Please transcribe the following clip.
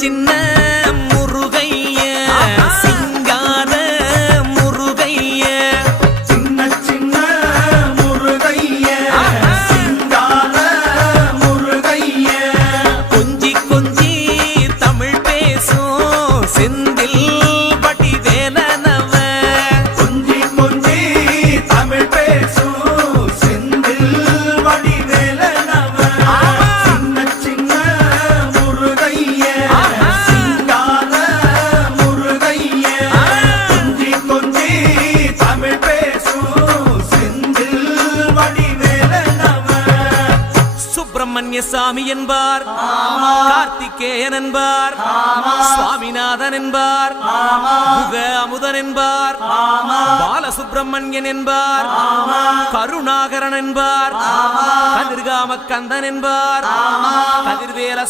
சின்ன முருகைய சிங்கார முருகைய சின்ன சின்ன முருகைய சிங்கார முருகைய கொஞ்சி கொஞ்சி தமிழ் பேசும் செந்தில் வடிவேலனவ கொஞ்சி கொஞ்சி தமிழ் பேசும் செந்தில் வடிவேலனவ சின்ன சின்ன முருகைய சிங்கார முருகைய கொஞ்சி கொஞ்சி தமிழ் பேசும் செந்தில் வடிவேலனவ சுப்பிரமணிய சாமி என்பார், கார்த்திகேயன் என்பார், சுவாமிநாதன் என்பார், முக அமுதன் என்பார், பாலசுப்பிரமணியன் என்பார், கருணாகரன் என்பார், கதிர்காம கந்தன் என்பார், கதிர்வேல